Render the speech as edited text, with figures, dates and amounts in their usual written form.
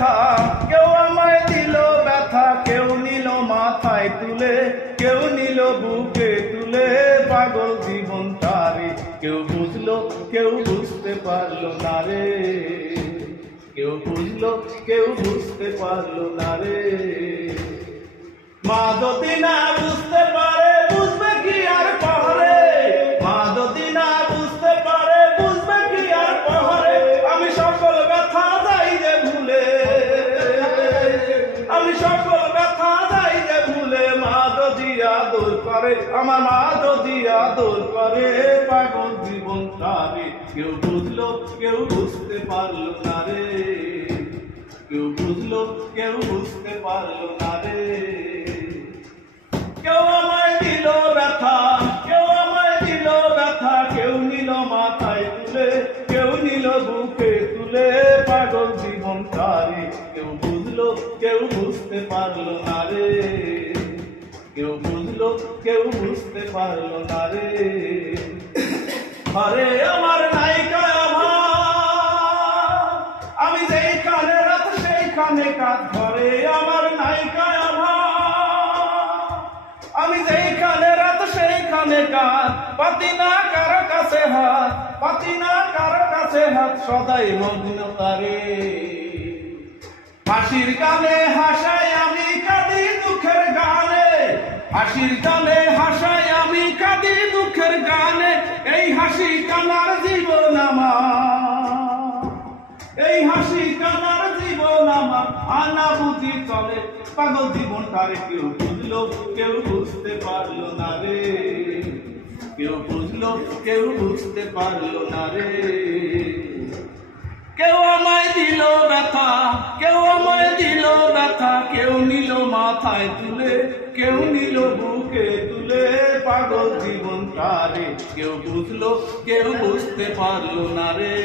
কথা, কেউ আমায় দিল ব্যথা, কেউ নিল মাথায় তুলে, কেউ নিল বুকে তুলে, পাগল জীবনটারে কেউ বুঝলো কেউ বুঝতে পারলো না রে, কেউ বুঝলো কেউ বুঝতে পারলো না রে। মা যদি না বুঝতে পারে বুঝবে কি আর পাহাড়ে, মা যদি না বুঝতে পারে বুঝবে কি আর পাহাড়ে, আমি সকল ব্যথা যাই যে ভুলে, আমি সকল ব্যথা যাই যে ভুলে, মা যদি আদর করে, আমার মা যদি আদর করে, পাগল জীবনটারে কেউ বুঝলো কেউ বুঝতে পারলো না রে, কেউ বুঝলো কেউ বুঝতে পারলো না রে। কেউ আমায় দিল ব্যথা, কেউ আমায় দিল ব্যথা, কেউ নিল মাথায় তুলে, কেউ নিল বুকে তুলে, পাগল জীবনটারে কেউ বুঝলো কেউ বুঝতে পারলো না রে, কেউ বুঝলো কেউ বুঝতে পারলো না রে। আরে আমার নায়িকা আমার, আমি যেইখানে রাত সেইখানে কাজ করে, আমার নায়িকা আমি যেইখানে রাত সেইখানে কাজ, পাতি না কারো কাছে হাত, পাতি না কারো কাছে হাত, সদাই মগ্ন তারে। হাসির গানে হাসাই আমি কাঁদি দুঃখের গানে, হাসির গানে হাসাই আমি কাঁদি দুঃখের গানে, এই হাসি কানার জীবন আমার, এই হাসি কানার জীবন আমার, আনা বুঝি চলে, পাগল জীবনটারে কেউ বুঝলো কেউ বুঝতে পারলো না রে, কেউ বুঝলো কেউ বুঝতে পারলো না রে। কেউ আমায় দিল ব্যথা, কেউ আমায় দিল ব্যথা, কেউ নিল মাথায় তুলে, কেউ নিল বুকে তুলে, পাগল জীবনটারে কেউ বুঝলো কেউ বুঝতে পারলো না রে।